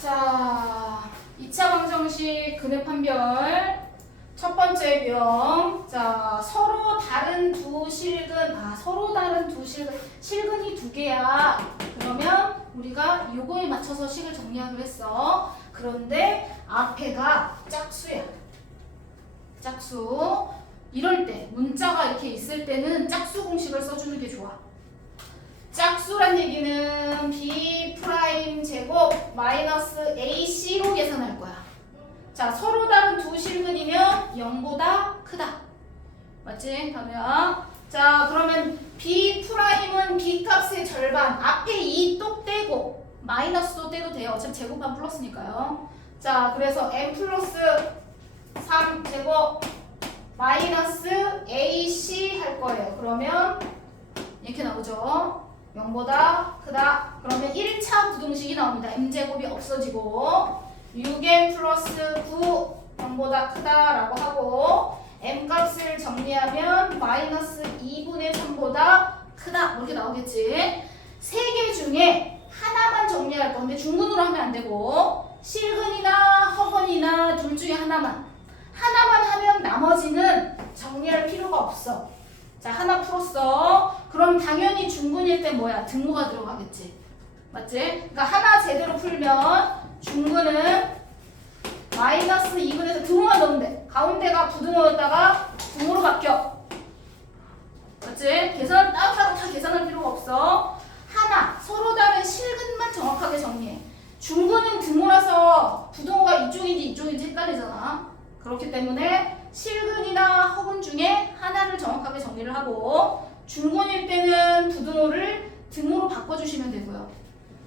자, 2차 방정식 근해 판별 첫 번째 유형. 자, 서로 다른 두 실근, 실근이 두 개야. 그러면 우리가 요거에 맞춰서 식을 정리하기로 했어. 그런데 앞에가 짝수야. 짝수. 이럴 때, 문자가 이렇게 있을 때는 짝수 공식을 써주는 게 좋아. 짝수란 얘기는 B 프라임 제곱 마이너스 AC로 계산할 거야. 자, 서로 다른 두 실근이면 0보다 크다. 맞지? 다음이야. 자, 그러면 B 프라임은 B 값의 절반. 앞에 2 또 떼고 마이너스도 떼도 돼요. 어차피 제곱한 플러스니까요. 자, 그래서 M 플러스 3 제곱 마이너스 AC 할 거예요. 그러면 이렇게 나오죠. 0보다 크다. 그러면 1차 부등식이 나옵니다. m제곱이 없어지고 6m 플러스 9 0보다 크다라고 하고 m값을 정리하면 마이너스 2분의 3보다 크다. 이렇게 나오겠지. 세 개 중에 하나만 정리할 건데 중근으로 하면 안 되고 실근이나 허근이나 둘 중에 하나만 하면 나머지는 정리할 필요가 없어. 자, 하나 풀었어. 그럼 당연히 중근일 때 뭐야? 등호가 들어가겠지. 맞지? 그러니까 하나 제대로 풀면 중근은 마이너스 2분에서 등호가 넣으면 돼. 가운데가 부등호였다가 등호로 바뀌어. 맞지? 계산 따로따로 다 계산할 필요가 없어. 하나, 서로 다른 실근만 정확하게 정리해. 중근은 등호라서 부등호가 이쪽인지 이쪽인지 헷갈리잖아. 그렇기 때문에 실근이나 허근 중에 하나를 정확하게 정리를 하고 중근일 때는 부등호를 등호로 바꿔주시면 되고요.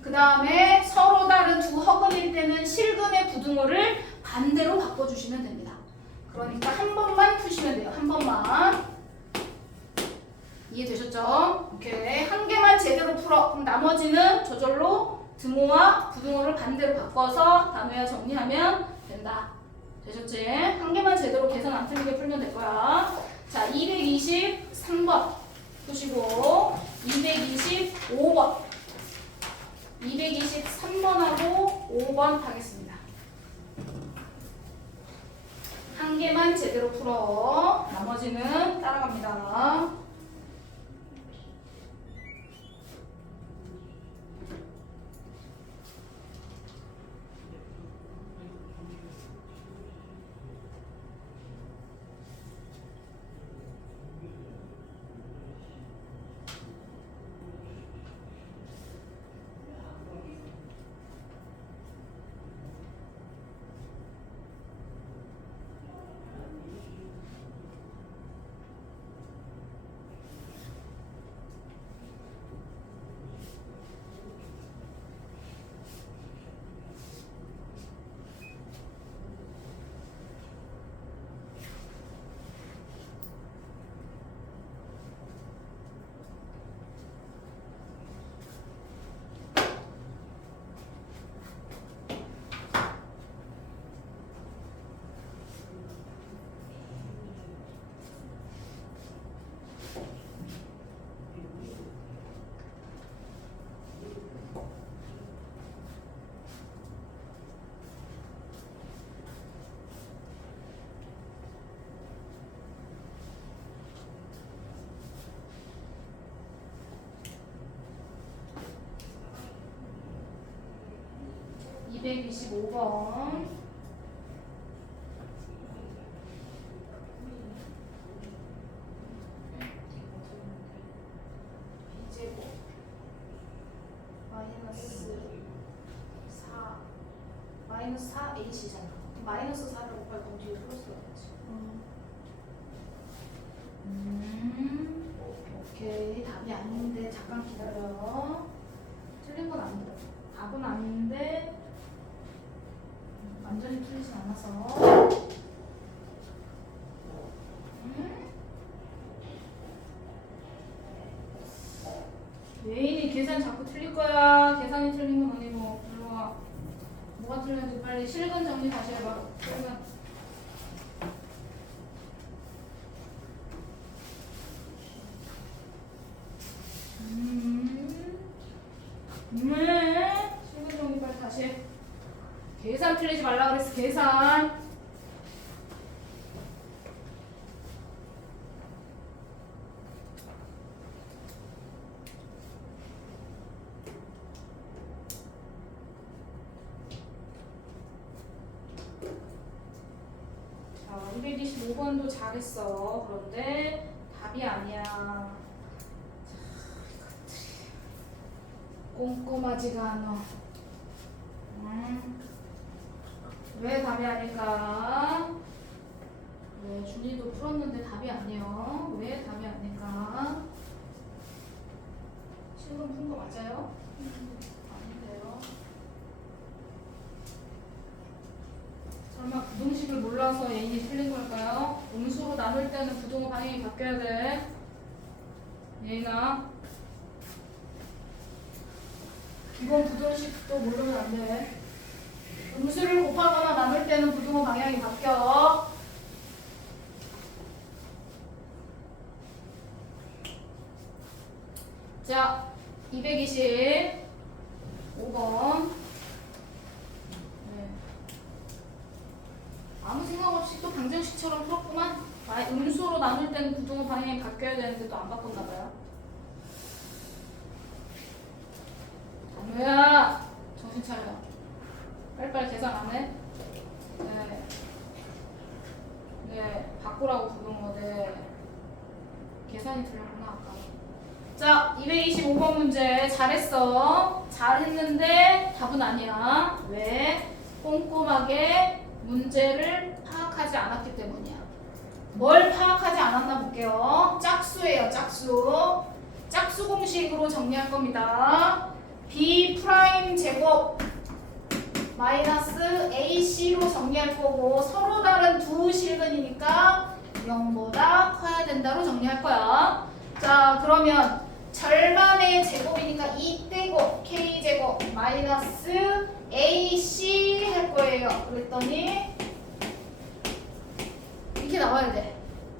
그 다음에 서로 다른 두 허근일 때는 실근의 부등호를 반대로 바꿔주시면 됩니다. 그러니까 한 번만 푸시면 돼요. 한 번만. 이해되셨죠? 오케이. 한 개만 제대로 풀어. 그럼 나머지는 저절로 등호와 부등호를 반대로 바꿔서 단위와 정리하면 된다. 되셨지? 한 개만 제대로 계산 안 틀리게 풀면 될 거야. 자, 223번 푸시고 225번 223번하고 5번 하겠습니다. 한 개만 제대로 풀어. 나머지는 따라갑니다. 번 B제곱 마이너스 4 H잖아. 마이너스 4를 곱할 건 뒤에 플러스가 되지. 오케이. 답이 아닌데 잠깐 기다려. 틀린 건 아니다. 답은 아닌데 완전히 틀리진 않아서. 메인이 계산 자꾸 틀릴 거야. 계산이 틀린 건 아니고. 일로 와. 뭐가 틀렸는지 빨리 실근 정리 다시 해봐. 실근. 실근 정리 빨리 다시 해. 계산 틀리지 말라 그랬어. 계산. 자, 225번도 잘했어. 그런데 답이 아니야. 꼼꼼하지가 않아. 왜 답이 아닐까? 왜 준이도 풀었는데 답이 아니에요? 왜 답이 아닐까? 실금 푼 거 맞아요? 아닌데요. 설마 부동식을 몰라서 예인이 틀린 걸까요? 음수로 나눌 때는 부동의 방향이 바뀌어야 돼. 예인아. 이번 부동식도 모르면 안 돼. 음수를 곱하거나 나눌 때는 부동의 방향이 바뀌어. 자, 225번. 네. 아무 생각 없이 또 방정식처럼 풀었구만. 음수로 나눌 때는 부동의 방향이 바뀌어야 되는데 또 안 바꿨나 봐요. 단우야, 정신 차려. 빨리빨리 계산 안 해? 네. 네, 바꾸라고 부른 거네. 계산이 틀렸구나, 아까. 자, 225번 문제 잘했어. 잘했는데 답은 아니야. 왜? 꼼꼼하게 문제를 파악하지 않았기 때문이야. 뭘 파악하지 않았나 볼게요. 짝수예요, 짝수. 짝수 공식으로 정리할 겁니다. B 프라임 제곱 마이너스 AC로 정리할 거고 서로 다른 두 실근이니까 0보다 커야 된다로 정리할 거야. 자, 그러면 절반의 제곱이니까 2제곱 K제곱 마이너스 AC 할 거예요. 그랬더니 이렇게 나와야 돼.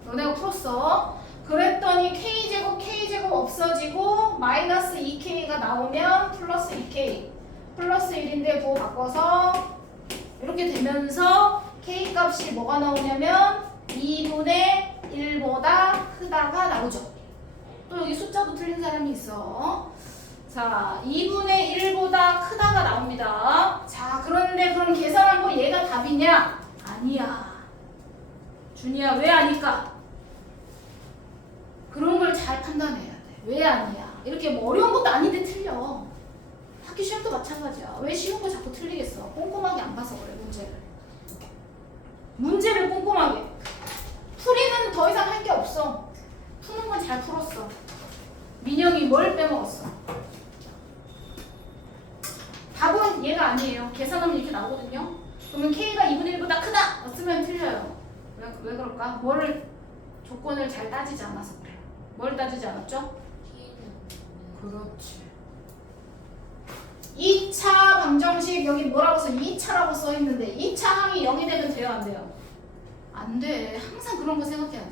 너네가 풀었어. 그랬더니 K제곱 없어지고 마이너스 2K가 나오면 플러스 2K 플러스 1인데 부호 바꿔서 이렇게 되면서 K 값이 뭐가 나오냐면 2분의 1보다 크다가 나오죠. 또 여기 숫자도 틀린 사람이 있어. 자, 2분의 1보다 크다가 나옵니다. 자, 그런데 그럼 계산한 거 얘가 답이냐? 아니야. 준이야, 왜 아닐까? 그런 걸 잘 판단해야 돼. 왜 아니야? 이렇게 뭐 어려운 것도 아닌데 틀려. 학기 시험도 마찬가지야. 왜 쉬운 거 자꾸 틀리겠어? 꼼꼼하게 안 봐서 그래, 문제를 꼼꼼하게. 풀이는 더 이상 할 게 없어. 푸는 건 잘 풀었어. 민영이 뭘 빼먹었어? 답은 얘가 아니에요. 계산하면 이렇게 나오거든요. 그러면 K가 2분의 1보다 크다! 쓰면 틀려요. 왜 그럴까? 조건을 잘 따지지 않아서 그래요. 뭘 따지지 않았죠? 그렇지. 2차 방정식 여기 뭐라고 써? 2차라고 써 있는데 2차 항이 0이 되면 돼요, 안 돼요? 안 돼. 항상 그런 거 생각해야 돼.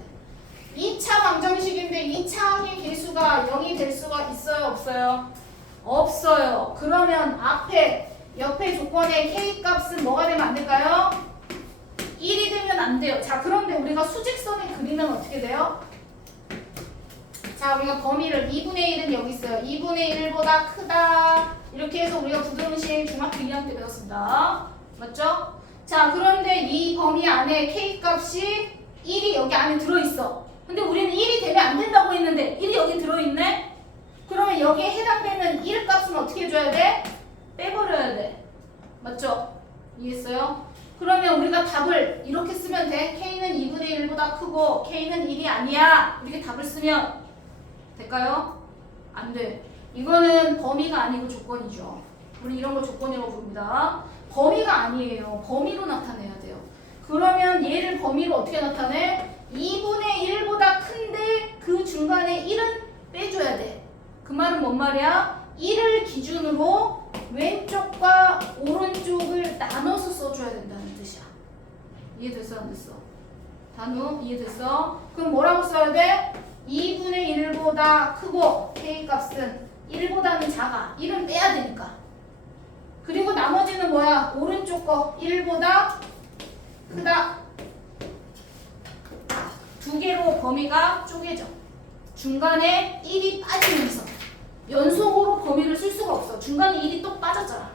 2차 방정식인데 2차 항의 개수가 0이 될 수가 있어요, 없어요? 없어요. 그러면 옆에 조건의 K 값은 뭐가 되면 안 될까요? 1이 되면 안 돼요. 자, 그런데 우리가 수직선을 그리면 어떻게 돼요? 자, 우리가 범위를 2분의 1은 여기 있어요. 2분의 1보다 크다. 이렇게 해서 우리가 부등식 중학교 2학년 때 배웠습니다. 맞죠? 자, 그런데 이 범위 안에 K 값이 1이 여기 안에 들어있어. 근데 우리는 1이 되면 안 된다고 했는데 1이 여기 들어있네? 그러면 여기에 해당되는 1 값은 어떻게 해줘야 돼? 빼버려야 돼. 맞죠? 이해했어요? 그러면 우리가 답을 이렇게 쓰면 돼. K는 2분의 1보다 크고 K는 1이 아니야. 이렇게 답을 쓰면 될까요? 안 돼. 이거는 범위가 아니고 조건이죠. 우리 이런 걸 조건이라고 부릅니다. 범위가 아니에요. 범위로 나타내야 돼요. 그러면 얘를 범위로 어떻게 나타내? 2분의 1보다 큰데 그 중간에 1은 빼줘야 돼. 그 말은 뭔 말이야? 1을 기준으로 왼쪽과 오른쪽을 나눠서 써줘야 된다는 뜻이야. 이해됐어, 안 됐어? 단우 이해됐어? 그럼 뭐라고 써야 돼? 2분의 1보다 크고 K 값은 1보다는 작아. 1은 빼야 되니까. 그리고 나머지는 뭐야? 오른쪽 거 1보다 크다. 두 개로 범위가 쪼개져. 중간에 1이 빠지면서 연속으로 범위를 쓸 수가 없어. 중간에 1이 똑 빠졌잖아.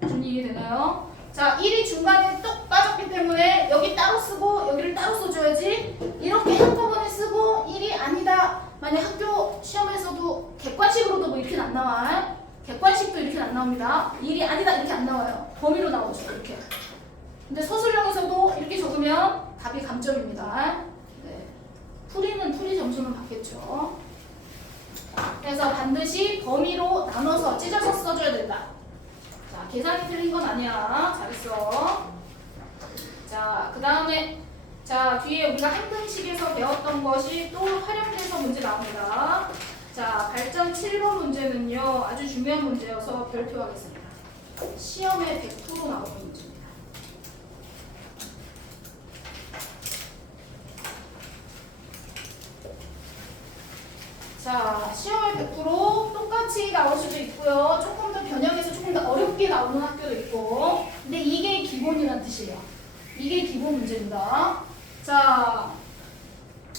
무슨 이해 되나요? 자, 1이 중간에 똑 빠졌기 때문에 여기 따로 쓰고 여기를 따로 써줘야지. 이렇게 한꺼번에 쓰고 1이 아니다. 만약 학교 시험에서도 객관식으로도 뭐 이렇게는 안 나와. 객관식도 이렇게는 안 나옵니다. 1이 아니다 이렇게 안 나와요. 범위로 나오죠. 이렇게. 근데 서술형에서도 이렇게 적으면 답이 감점입니다. 네. 풀이는 풀이 점수는 받겠죠. 그래서 반드시 범위로 나눠서 찢어서 써줘야 된다. 자, 계산이 틀린 건 아니야. 잘했어. 자, 그 다음에 자, 뒤에 우리가 항등식에서 배웠던 것이 또 활용돼서 문제 나옵니다. 자, 발전 7번 문제는요. 아주 중요한 문제여서 별표하겠습니다. 시험에 100% 나오는 문제입니다. 자, 시험에 100% 똑같이 나올 수도 있고요. 조금 더 변형해서 조금 더 어렵게 나오는 학교도 있고. 근데 이게 기본이란 뜻이에요. 이게 기본 문제입니다. 자,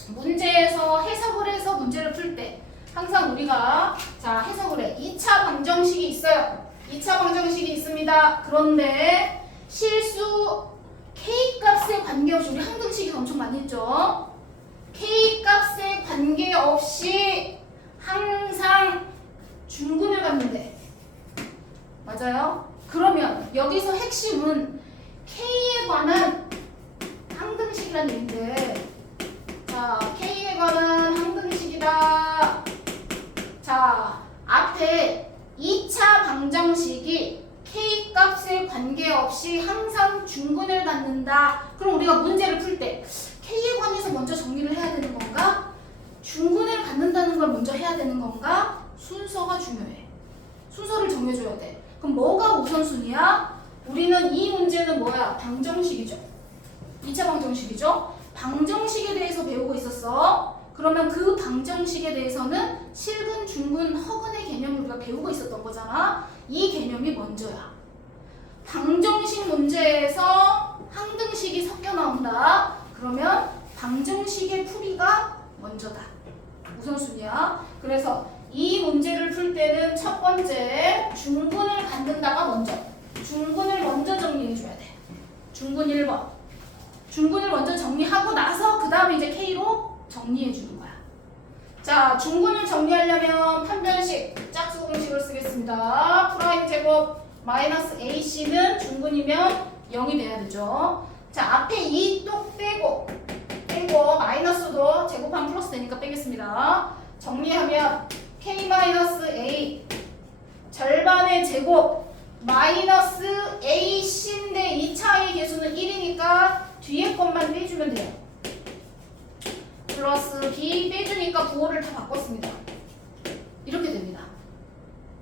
문제에서 해석을 해서 문제를 풀 때 항상 우리가 자, 해석을 해. 2차 방정식이 있어요. 2차 방정식이 있습니다. 그런데 실수 K값에 관계없이 우리 항등식이 엄청 많이 했죠. K값에 관계없이 항상 중근을 갖는데 맞아요? 그러면 여기서 핵심은 K에 관한 항등식이라는 얘기인데 자, K에 관한 항등식이다. 자, 앞에 2차 방정식이 K값에 관계없이 항상 중근을 갖는다. 그럼 우리가 문제를 풀 때 K에 관해서 먼저 정리를 해야 되는 건가? 중근을 갖는다는 걸 먼저 해야 되는 건가? 순서가 중요해. 순서를 정해줘야 돼. 그럼 뭐가 우선순위야? 우리는 이 문제는 뭐야? 방정식이죠. 2차 방정식이죠. 방정식에 대해서 배우고 있었어. 그러면 그 방정식에 대해서는 실근, 중근, 허근의 개념을 우리가 배우고 있었던 거잖아. 이 개념이 먼저야. 방정식 문제에서 항등식이 섞여 나온다. 그러면 방정식의 풀이가 먼저다. 우선순위야. 그래서 이 문제를 풀 때는 첫 번째 중근을 갖는다가 먼저. 중근을 먼저 정리해줘야 돼. 중근 1번. 중근을 먼저 정리하고 나서 그 다음에 이제 K로 정리해주는 거야. 자, 중근을 정리하려면 판별식, 짝수공식을 쓰겠습니다. 프라임 제곱 마이너스 AC는 중근이면 0이 돼야 되죠. 자, 앞에 2 또 빼고 마이너스도 제곱하면 플러스 되니까 빼겠습니다. 정리하면 K-A 절반의 제곱 마이너스 AC인데 이 차의 개수는 1이니까 뒤에 것만 빼주면 돼요. 플러스 B 빼주니까 부호를 다 바꿨습니다. 이렇게 됩니다.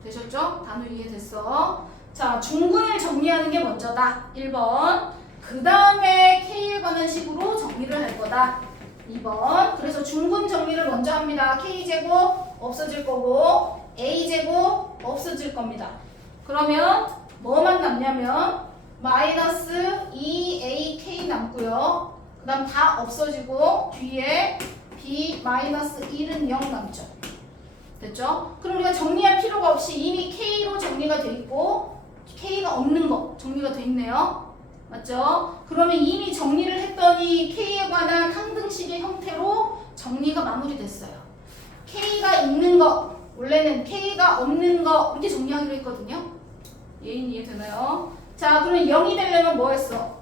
되셨죠? 단어 이해됐어? 자, 중근을 정리하는 게 먼저다. 1번. 그 다음에 K에 관한 식으로 정리를 할 거다. 2번. 그래서 중근 정리를 먼저 합니다. K제곱 없어질 거고 A제곱 없어질 겁니다. 그러면 뭐만 남냐면 마이너스 2AK 남고요. 그 다음 다 없어지고 뒤에 B 마이너스 1은 0 남죠. 됐죠? 그럼 우리가 정리할 필요가 없이 이미 K로 정리가 돼 있고 K가 없는 거 정리가 돼 있네요. 맞죠? 그러면 이미 정리를 했더니 K에 관한 항등식의 형태로 정리가 마무리됐어요. K가 있는 거, 원래는 K가 없는 거 이렇게 정리하기로 했거든요. 예인 이해되나요? 자, 그러면 0이 되려면 뭐 했어?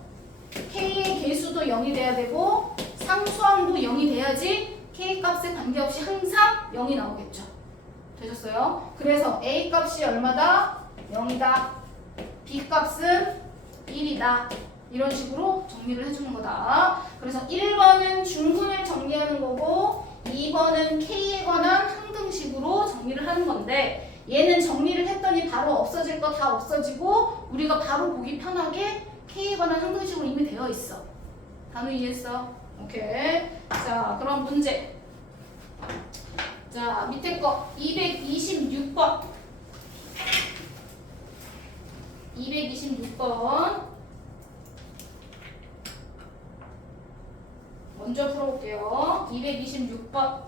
K의 개수도 0이 돼야 되고 상수항도 0이 돼야지 K 값에 관계없이 항상 0이 나오겠죠. 되셨어요? 그래서 A 값이 얼마다? 0이다. B 값은 1이다. 이런 식으로 정리를 해주는 거다. 그래서 1번은 중근을 정리하는 거고 2번은 K에 관한 항등식으로 정리를 하는 건데 얘는 정리를 했더니 바로 없어질 거 다 없어지고 우리가 바로 보기 편하게 K에 관한 항등식으로 이미 되어 있어. 단어 이해했어? 오케이. 자, 그럼 문제. 자, 밑에 거 226번. 226번 먼저 풀어볼게요. 226번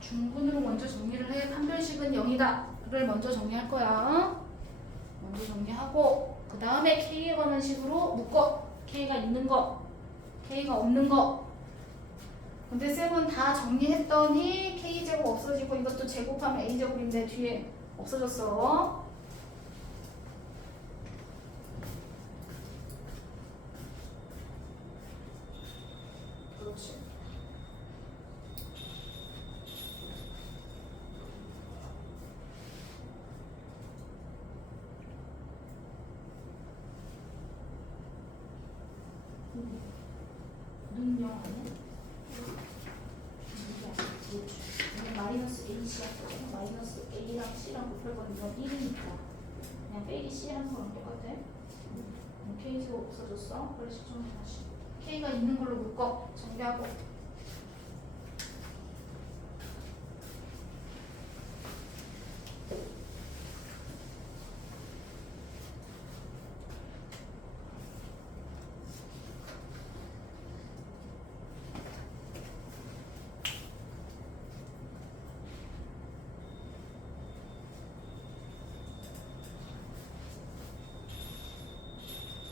중근으로 먼저 정리를 해. 판별식은 0이다를 먼저 정리할 거야. 먼저 정리하고 그 다음에 K에 관한 식으로 묶어. K가 있는 거, K가 없는 거. 근데 쌤은 다 정리했더니 K제곱 없어지고 이것도 제곱하면 A제곱인데 뒤에 없어졌어. 그렇지. 눈영 아니야? 마이너스 A, C야. 마이너스 A랑 C랑 곱할 건 이건 1이니까 그냥 빼기 C랑 거랑 똑같아. K제곱 없어졌어. 그래서 정리 다시. K가 있는 걸로 묶어. 정리하고.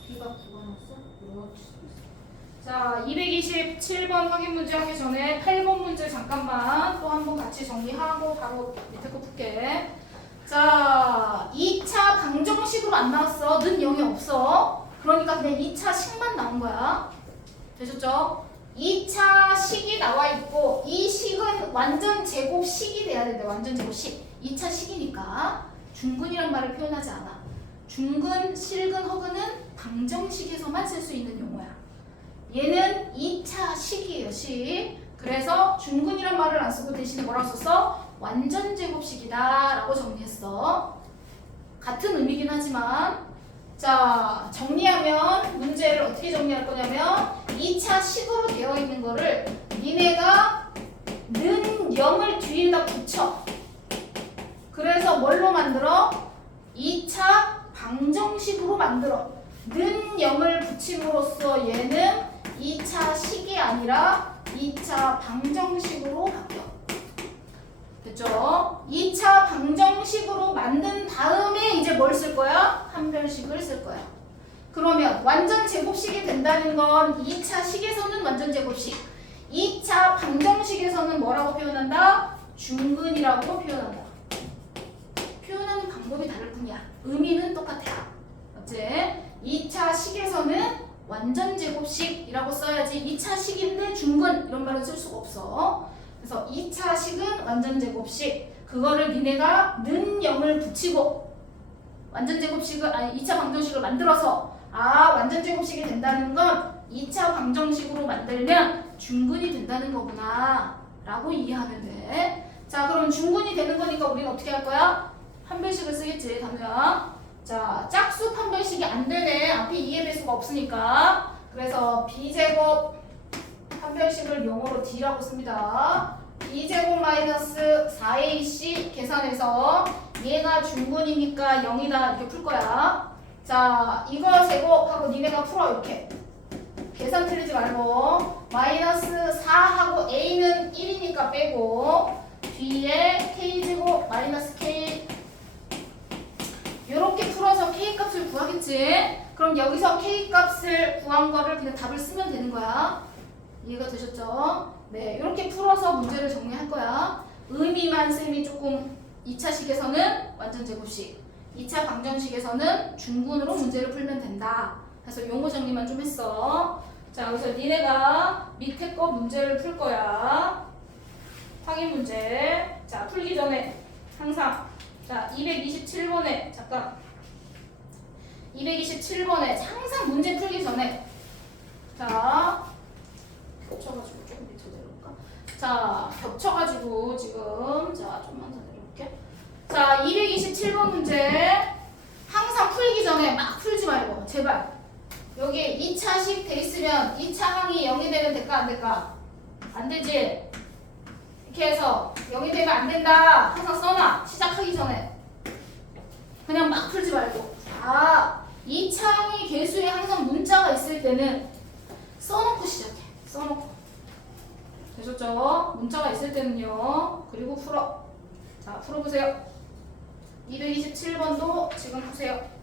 B가 9가 났어? 그렇지. 자, 227번 확인 문제 하기 전에 8번 문제 잠깐만 또 한 번 같이 정리하고 바로 밑에 거 풀게. 자, 2차 방정식으로 안 나왔어. 는 0이 없어. 그러니까 그냥 2차 식만 나온 거야. 되셨죠? 2차 식이 나와 있고 이 식은 완전 제곱식이 돼야 된대. 완전 제곱식. 2차 식이니까 중근이란 말을 표현하지 않아. 중근, 실근, 허근은 방정식에서만 쓸 수 있는 용어야. 얘는 2차 식이에요. 식. 그래서 중근이란 말을 안 쓰고 대신에 뭐라고 썼어? 완전 제곱식이다 라고 정리했어. 같은 의미긴 하지만 자, 정리하면 문제를 어떻게 정리할 거냐면 2차 식으로 되어 있는 거를 니네가 는 0을 뒤에다 붙여. 그래서 뭘로 만들어? 2차 방정식으로 만들어. 는 0을 붙임으로써 얘는 2차 식이 아니라 2차 방정식으로 바뀌어. 됐죠? 2차 방정식으로 만든 다음에 이제 뭘 쓸 거야? 판별식을 쓸 거야. 그러면 완전 제곱식이 된다는 건 2차 식에서는 완전 제곱식, 2차 방정식에서는 뭐라고 표현한다? 중근이라고 표현한다. 표현하는 방법이 다를 뿐이야. 의미는 똑같아. 어째? 2차 식에서는 완전 제곱식이라고 써야지 2차 식인데 중근 이런 말은 쓸 수가 없어. 그래서 2차 식은 완전 제곱식. 그거를 니네가 는 0을 붙이고 완전 제곱식을 아니 2차 방정식을 만들어서 아 완전 제곱식이 된다는 건 2차 방정식으로 만들면 중근이 된다는 거구나 라고 이해하면 돼. 그럼 중군이 되는 거니까 우리는 어떻게 할 거야? 판별식을 쓰겠지, 당장. 자, 짝수 판별식이 안 되네. 앞에 2의 배수가 없으니까. 그래서 b제곱 판별식을 용어로 d라고 씁니다. b제곱 마이너스 4ac 계산해서 얘가 중군이니까 0이다 이렇게 풀 거야. 자, 이거 제곱하고 니네가 풀어 이렇게. 계산 틀리지 말고 마이너스 4하고 a는 1이니까 빼고 뒤에 k제곱 마이너스 k 이렇게 풀어서 k 값을 구하겠지. 그럼 여기서 k 값을 구한 거를 그냥 답을 쓰면 되는 거야. 이해가 되셨죠? 네, 이렇게 풀어서 문제를 정리할 거야. 의미만 쌤이 조금 2차식에서는 완전 제곱식, 2차 방정식에서는 중군으로 문제를 풀면 된다. 그래서 용어 정리만 좀 했어. 자, 그래서 니네가 밑에 거 문제를 풀 거야. 확인 문제. 자, 풀기 전에 항상 자 227번에 잠깐 227번에 항상 문제 풀기 전에 자 겹쳐가지고 조금 밑으로 내려올까? 자 겹쳐가지고 지금 자 좀만 더 내려올게. 자 227번 문제 항상 풀기 전에 막 풀지 말고 제발 여기 2차식 돼 있으면 2차 항이 0이 되면 될까 안 될까? 안 되지. 이렇게 해서 0이 되면 안 된다. 항상 써놔. 시작하기 전에. 그냥 막 풀지 말고. 아, 2차 항이 개수에 항상 문자가 있을 때는 써놓고 시작해. 써놓고. 되셨죠? 문자가 있을 때는요. 그리고 풀어. 자, 풀어보세요. 227번도 지금 푸세요.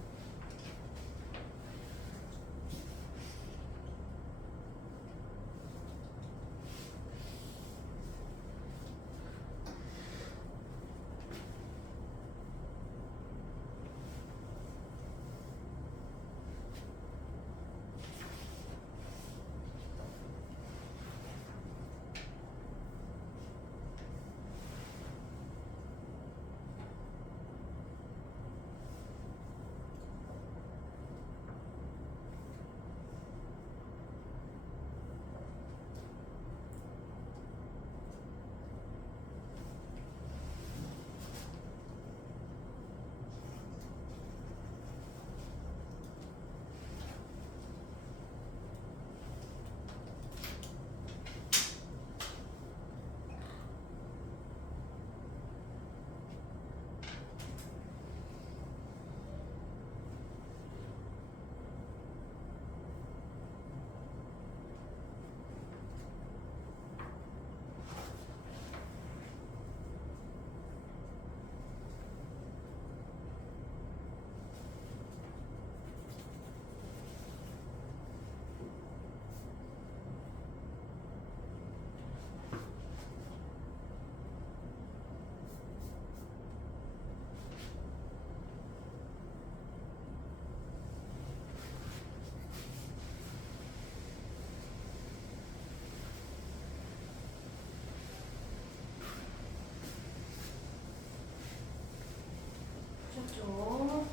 죠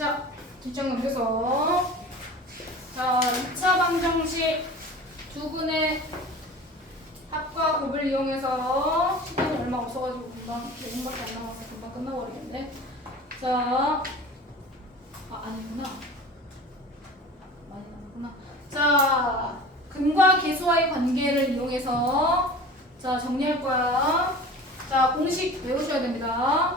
자, 뒷장 넘겨서 자, 2차 방정식 두 분의 합과 곱을 이용해서 시간이 얼마 없어가지고 금방 4분밖에 안 남아서 금방 끝나버리겠네. 자, 아니구나. 많이 남았구나. 자, 그 근과 계수와의 관계를 이용해서 자 정리할 거야. 자 공식 외우셔야 됩니다.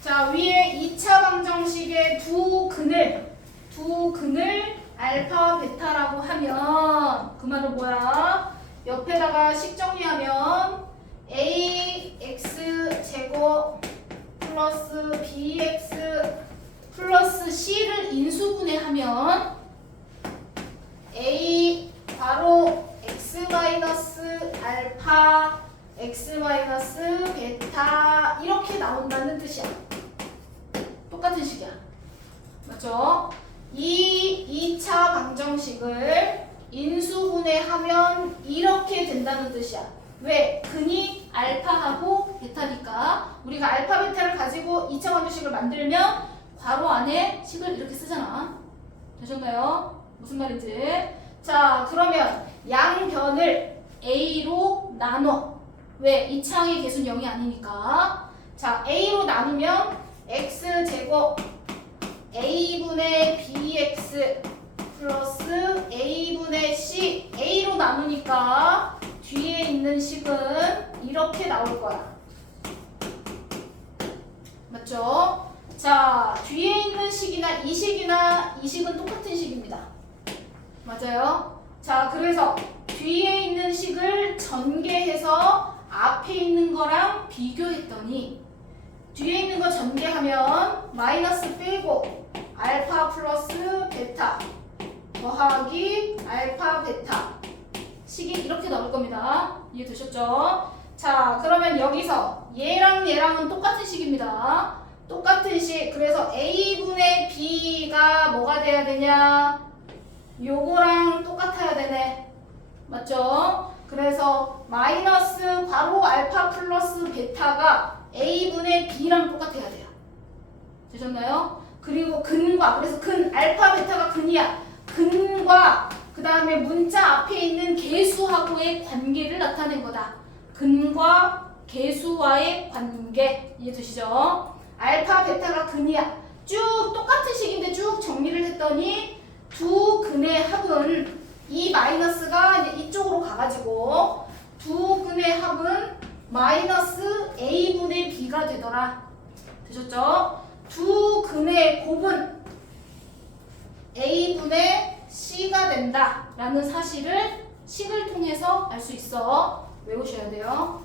자 위에 2차 방정식의 두 근을 알파 베타라고 하면 그 말은 뭐야? 옆에다가 식 정리하면 ax 제곱 플러스 bx 플러스 c를 인수분해하면 a 바로 x 마이너스 알파 x 마이너스 베타 이렇게 나온다는 뜻이야. 똑같은 식이야. 맞죠? 이 2차 방정식을 인수분해하면 이렇게 된다는 뜻이야. 왜? 근이 알파하고 베타니까 우리가 알파 베타를 가지고 2차 방정식을 만들면 괄호 안에 식을 이렇게 쓰잖아. 되셨나요? 무슨 말인지. 자 그러면 양변을 a로 나눠. 왜? 2차항의 개수는 0이 아니니까. 자 a로 나누면 x제곱 a분의 bx 플러스 a분의 c a로 나누니까 뒤에 있는 식은 이렇게 나올 거야. 맞죠? 자 뒤에 있는 식이나 이 식은 똑같은 식입니다. 맞아요? 자 그래서 뒤에 있는 식을 전개해서 앞에 있는 거랑 비교했더니 뒤에 있는 거 전개하면 마이너스 빼고 알파 플러스 베타 더하기 알파 베타 식이 이렇게 나올 겁니다. 이해되셨죠? 자 그러면 여기서 얘랑 얘랑은 똑같은 식입니다. 똑같은 식. 그래서 a분의 b가 뭐가 돼야 되냐? 요거랑 똑같아야 되네. 맞죠? 그래서 마이너스 괄호 알파 플러스 베타가 a분의 b랑 똑같아야 돼요. 되셨나요? 그리고 근과 그래서 근 알파 베타가 근이야. 근과 그 다음에 문자 앞에 있는 계수하고의 관계를 나타낸 거다. 근과 계수와의 관계 이해되시죠? 알파 베타가 근이야. 쭉 똑같은 식인데 쭉 정리를 했더니 두 근의 합은 이 마이너스가 이제 이쪽으로 가가지고 두 근의 합은 마이너스 a분의 b가 되더라. 되셨죠? 두 근의 곱은 a분의 c가 된다 라는 사실을 식을 통해서 알 수 있어. 외우셔야 돼요.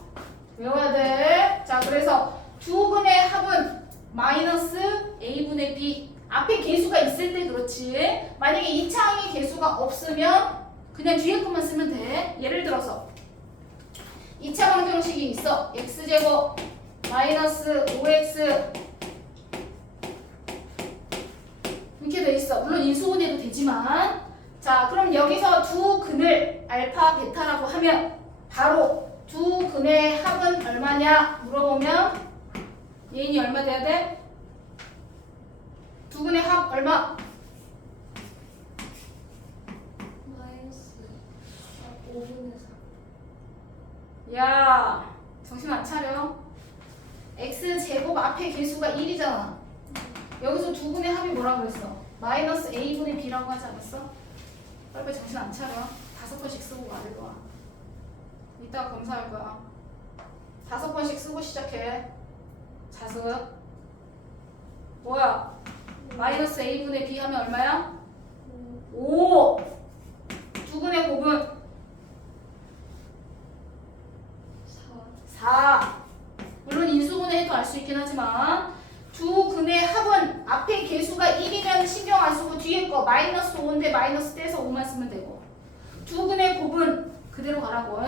외워야 돼. 자 그래서 두 근의 합은 마이너스 a분의 b 앞에 계수가 있을 때 그렇지. 만약에 2차항의 계수가 없으면 그냥 뒤에 것만 쓰면 돼. 예를 들어서 2차 방정식이 있어. x제곱 마이너스 5x 이렇게 돼 있어. 물론 인수분해도 되지만 자 그럼 여기서 두 근을 알파 베타라고 하면 바로 두 근의 합은 얼마냐 물어보면 얘인이 얼마 돼야 돼? 두 근의 합 얼마? 마이너스 5분의 4. 야 정신 안 차려? x제곱 앞에 계수가 1이잖아. 여기서 두 근의 합이 뭐라고 그랬어? 마이너스 a분의 b라고 하지 않았어? 빨리 정신 안 차려. 5번씩 쓰고 말을 놔. 이따가 검사할 거야. 5번씩 쓰고 시작해. 자습. 뭐야? 마이너스 a분의 b 하면 얼마야? 5. 두 근의 곱은 4. 물론 인수분해도 알 수 있긴 하지만 두 근의 합은 앞에 계수가 1이면 신경 안 쓰고 뒤에 거 마이너스 5인데 마이너스 떼서 5만 쓰면 되고 두 근의 곱은 그대로 가라고.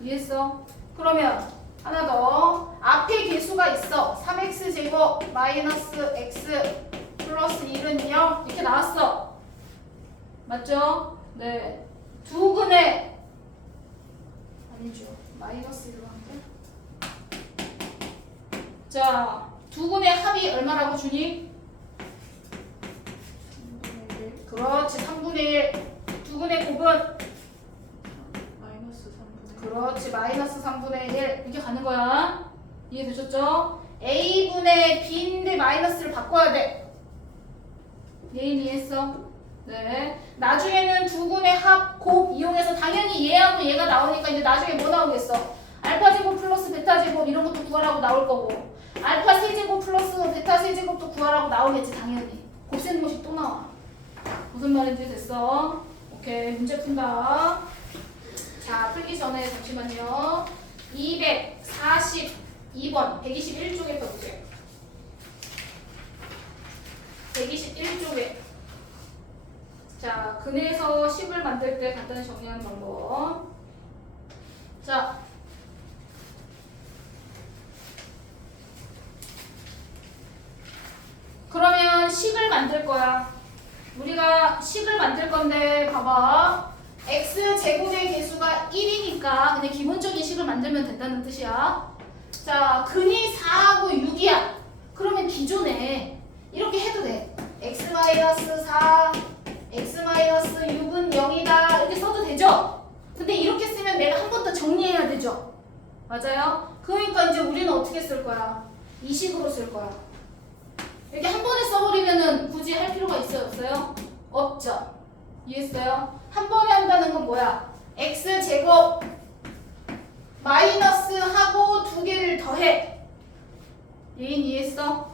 이해했어? 그러면 하나 더. 앞에 계수가 있어. 3x제곱 마이너스 x 플러스 1은 0 이렇게 나왔어. 맞죠? 네. 두 근의 아니죠. 마이너스 1로 할게. 자, 두 근의 합이 얼마라고 주니? 3분의 1. 그렇지. 3분의 1. 두 근의 곱은 마이너스 3분의 1. 그렇지. 마이너스 3분의 1 이렇게 가는 거야. 이해되셨죠? a분의 b인데 마이너스를 바꿔야 돼. 얘는 이해했어? 네. 나중에는 두 군의 합, 곱 이용해서 당연히 얘하고 얘가 나오니까 이제 나중에 뭐 나오겠어? 알파 제곱 플러스 베타 제곱 이런 것도 구하라고 나올 거고 알파 세제곱 플러스 베타 세제곱도 구하라고 나오겠지 당연히. 곱셈 모식 또 나와. 무슨 말인지 됐어? 오케이 문제 푼다. 자 풀기 전에 잠시만요. 242번 121쪽에 펴보세요. 121쪽에 자 근에서 식을 만들 때 간단히 정리하는 방법. 자 그러면 식을 만들 거야. 우리가 식을 만들 건데 봐봐. x제곱의 개수가 1이니까 그냥 기본적인 식을 만들면 된다는 뜻이야. 자 근이 4하고 6이야. 그러면 기존에 이렇게 해도 돼. x-4 x-6은 0이다 이렇게 써도 되죠? 근데 이렇게 쓰면 내가 한 번 더 정리해야 되죠? 맞아요? 그러니까 이제 우리는 어떻게 쓸 거야? 이 식으로 쓸 거야. 이렇게 한 번에 써버리면은 굳이 할 필요가 있어요? 없어요? 없죠? 이해했어요? 한 번에 한다는 건 뭐야? x제곱 마이너스 하고 두 개를 더해. 예인 이해했어?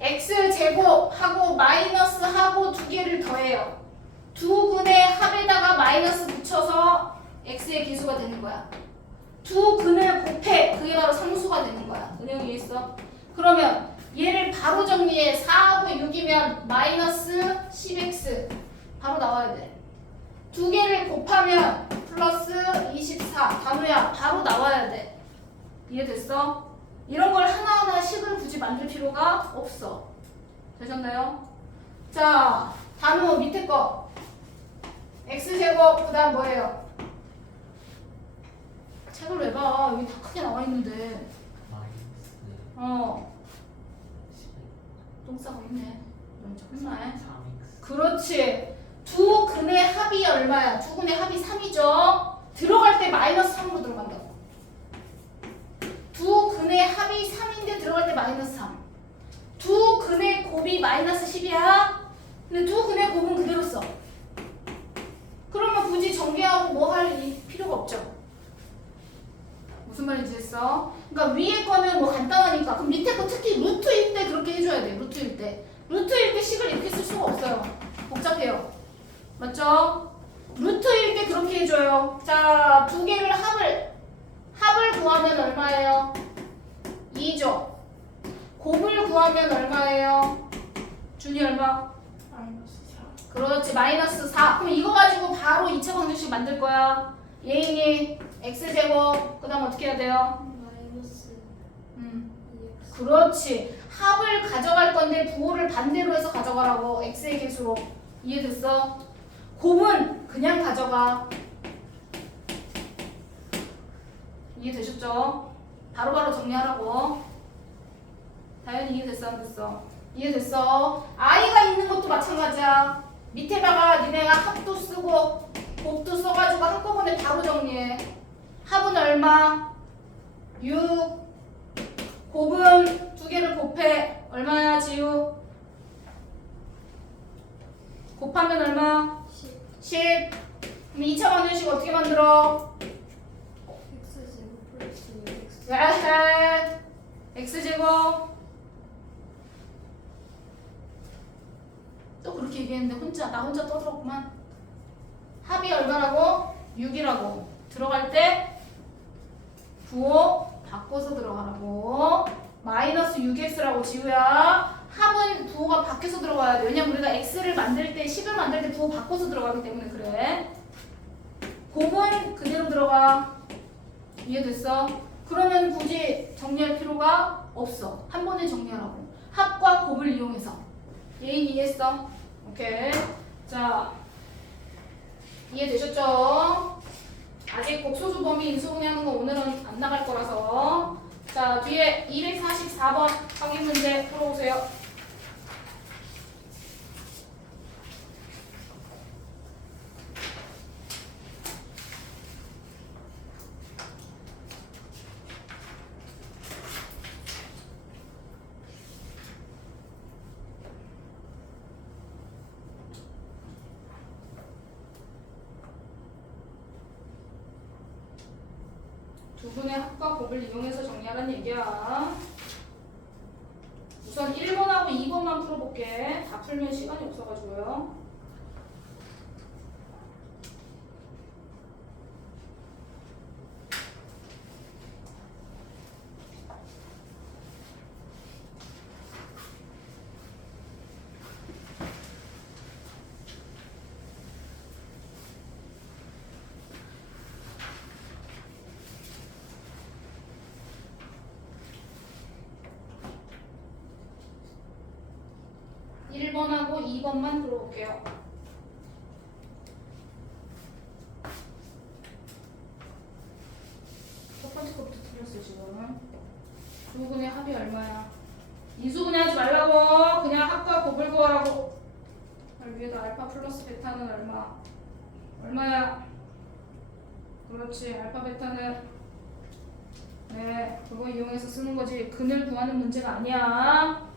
x제곱 하고 마이너스 하고 두 개를 더해요. 두 근의 합에다가 마이너스 붙여서 x의 개수가 되는 거야. 두 근을 곱해. 그게 바로 상수가 되는 거야. 은영 이해했어? 그러면 얘를 바로 정리해. 4하고 6이면 마이너스 10x 바로 나와야 돼. 두 개를 곱하면 플러스 24 단우야 바로 나와야 돼. 이해됐어? 이런 걸 하나하나 식을 굳이 만들 필요가 없어. 되셨나요? 자 단우 밑에 거 x제곱 그 다음 뭐예요? 책을 왜 봐? 여기 다 크게 나와 있는데. 똥 싸고 있네. 먼저 혼나해. 그렇지. 두 근의 합이 얼마야? 두 근의 합이 3이죠. 들어갈 때 마이너스 3으로 들어간다고. 두 근의 합이 3인데 들어갈 때 마이너스 3. 두 근의 곱이 마이너스 10이야. 근데 두 근의 곱은 그대로 써. 그러면 굳이 전개하고 뭐 할 필요가 없죠. 무슨 말인지 했어? 그러니까 위에 거는 뭐 간단하니까 그럼 밑에 거 특히 루트일 때 그렇게 해줘야 돼. 루트일 때. 루트일 때 식을 이렇게 쓸 수가 없어요. 복잡해요. 맞죠? 루트일 때 그렇게 해줘요. 자, 두 개를 합을 구하면 얼마예요? 2죠. 곱을 구하면 얼마예요? 준이 얼마? 마이너스 4. 그렇지. 마이너스 4. 그럼 이거 가지고 바로 2차 방정식 만들 거야. 예인이 x제곱 그 다음 어떻게 해야 돼요? 마이너스 2x. 그렇지. 합을 가져갈 건데 부호를 반대로 해서 가져가라고. x의 개수로. 이해됐어? 곱은 그냥 가져가. 이해되셨죠? 바로바로 정리하라고. 다현이 이해됐어 안 됐어? 이해됐어? i가 있는 것도 마찬가지야. 밑에다가 니네가 합도 쓰고 곱도 써가지고 한꺼번에 바로 정리해. 합은 얼마? 6. 곱은 두 개를 곱해. 얼마야 지우? 곱하면 얼마? 10. 그럼 2차 방정식 어떻게 만들어? x제곱 플러스 6x. 에헤. x제곱. 또 그렇게 얘기했는데 나 혼자 떠들었구만. 합이 얼마라고? 6이라고. 들어갈 때 부호 바꿔서 들어가라고. 마이너스 6x라고 지우야. 합은 부호가 바뀌어서 들어가야 돼. 왜냐면 우리가 x를 만들 때 10을 만들 때 부호 바꿔서 들어가기 때문에 그래. 곱은 그대로 들어가. 이해됐어? 그러면 굳이 정리할 필요가 없어. 한 번에 정리하라고. 합과 곱을 이용해서. 예인 이해했어? 오케이. 자, 이해되셨죠? 아직 곡소수 범위 인수분해 하는 거 오늘은 안 나갈 거라서. 자, 뒤에 244번 확인 문제 풀어보세요. 두 분의 합과 곱을 이용해서 정리하라는 얘기야. 우선 1번하고 2번만 풀어볼게. 다 풀면 시간이 없어가지고요. 일 번하고 2번만 들어볼게요. 첫 번째 것부터 틀렸어 지금. 두분의 합이 얼마야? 이수분해 하지 말라고. 그냥 합과 곱을 구하라고. 위에다 알파 플러스 베타는 얼마? 얼마야? 그렇지. 알파 베타는 네 그거 이용해서 쓰는 거지. 근을 구하는 문제가 아니야.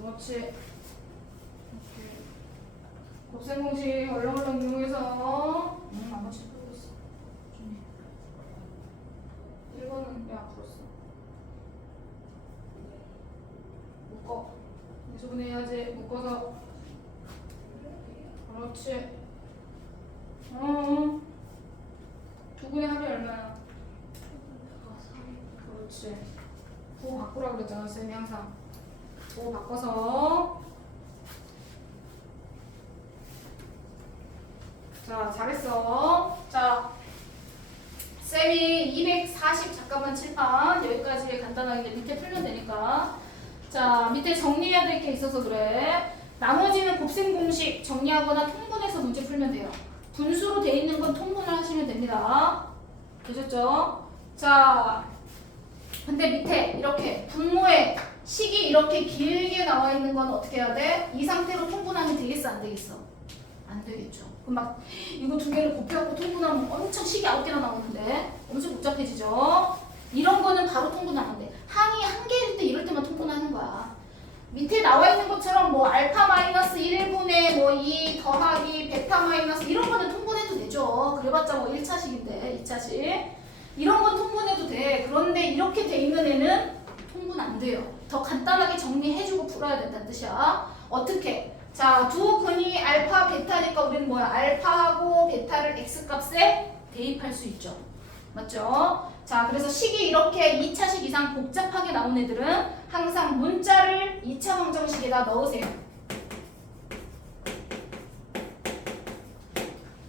그렇지. 곱셈 공식 얼렁얼렁 이용해서 나머지 풀고 있어. 1번은 왜 안 풀었어? 묶어. 이수분해 해야지. 묶어서. 그렇지. 두 분의 합이 얼마야? 그렇지. 부호 바꾸라 그랬잖아 쌤이 항상. 부호 바꿔서. 자, 잘했어. 자, 쌤이 240 잠깐만 칠판 여기까지 간단하게 밑에 풀면 되니까. 자, 밑에 정리해야 될 게 있어서 그래. 나머지는 곱셈 공식 정리하거나 통분해서 문제 풀면 돼요. 분수로 돼 있는 건 통분을 하시면 됩니다. 되셨죠? 자, 근데 밑에 이렇게 분모에 식이 이렇게 길게 나와 있는 건 어떻게 해야 돼? 이 상태로 통분하면 되겠어, 안 되겠어? 안 되겠죠. 그럼 막 이거 두 개를 곱해갖고 통분하면 엄청 식이 9개나 나오는데 엄청 복잡해지죠. 이런 거는 바로 통분하면 돼. 항이 한 개일 때 이럴 때만 통분하는 거야. 밑에 나와 있는 것처럼 뭐 알파 마이너스 1분의 뭐 2 더하기 베타 마이너스 이런 거는 통분해도 되죠. 그래봤자 뭐 1차식인데 2차식 이런 건 통분해도 돼. 그런데 이렇게 돼 있는 애는 통분 안 돼요. 더 간단하게 정리해주고 풀어야 된다는 뜻이야. 어떻게? 자, 두 근이 알파 베타니까 우리는 뭐야? 알파하고 베타를 x값에 대입할 수 있죠. 맞죠? 자, 그래서 식이 이렇게 2차식 이상 복잡하게 나온 애들은 항상 문자를 2차 방정식에다 넣으세요.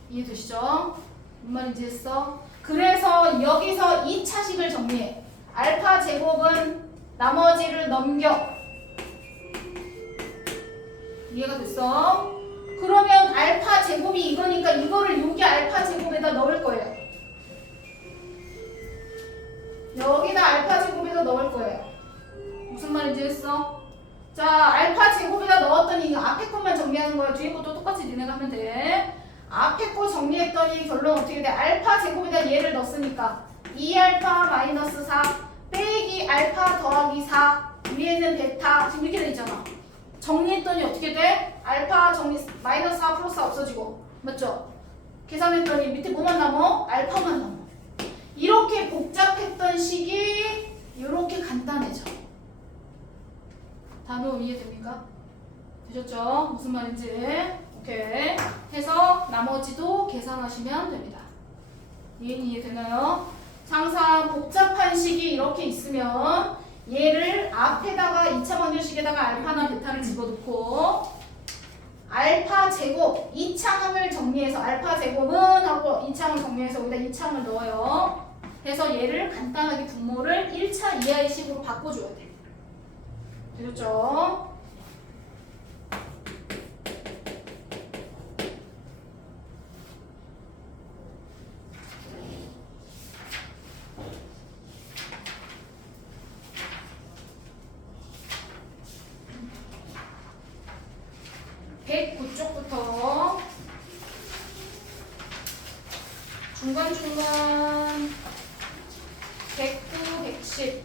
이해되시죠? 뭔 말인지 했어? 그래서 여기서 2차식을 정리해. 알파 제곱은 나머지를 넘겨. 이해가 됐어? 그러면 알파 제곱이 이거니까 이거를 여기 알파 제곱에다 넣을 거예요. 여기다 알파 제곱에다 넣을 거예요. 무슨 말인지 했어? 자, 알파 제곱에다 넣었더니 이거 앞에 것만 정리하는 거야. 뒤에 것도 똑같이 니네가 하면 돼. 앞에 거 정리했더니 결론 어떻게 돼? 알파 제곱에다 얘를 넣었으니까 2알파 마이너스 4 빼기 알파 더하기 4 위에는 베타 지금 이렇게 돼 있잖아. 정리했더니 어떻게 돼? 알파 정리 마이너스 4 플러스 4 없어지고 맞죠? 계산했더니 밑에 뭐만 남어? 알파만 남어. 이렇게 복잡했던 식이 이렇게 간단해져. 다음 이해됩니까? 되셨죠? 무슨 말인지 오케이 해서 나머지도 계산하시면 됩니다. 이해되나요? 항상 복잡한 식이 이렇게 있으면 얘를 앞에다가 2차 방정식에다가 알파나 베타를 집어넣고 알파 제곱 2차항을 정리해서 알파 제곱은 하고 2차항을 정리해서 여기다 2차항을 넣어요. 그래서 얘를 간단하게 분모를 1차 이하의 식으로 바꿔줘야 돼. 되셨죠? 쪽부터 중간중간 109, 110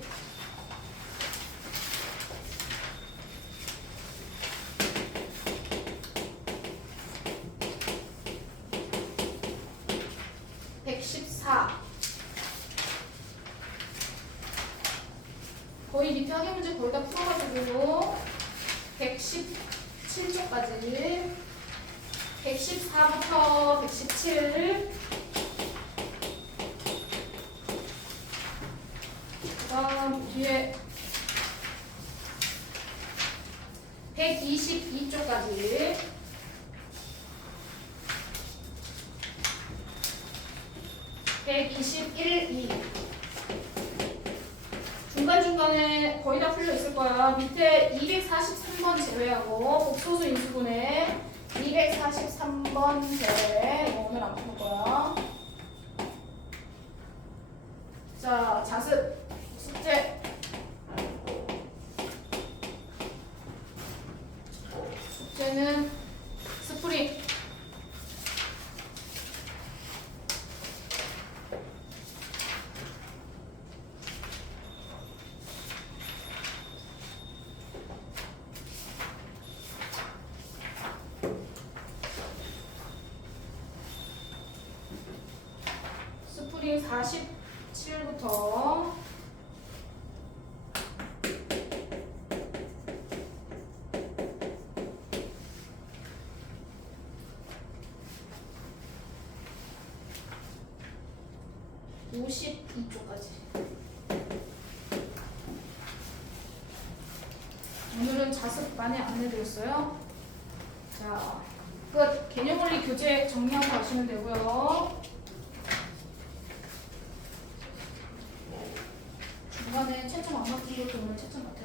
거의 밑에 학예 문제 거의 다 풀어가지고 117쪽까지 114부터 117 그다음 뒤에 122쪽까지 121, 2 중간중간에 거의 다 풀려 있을 거야. 밑에 243번 제외하고 복소수 인수분해 243번 제외 이거 오늘 안 풀 거야. 자, 자습 숙제 숙제는 스프링 스프링 47부터 52쪽까지. 오늘은 자습 많이 안 내드렸어요. 자, 끝. 개념원리 교재 정리하고 가시면 되고요. 중간에 채점 안 맞은 것도 오늘 채점 맞게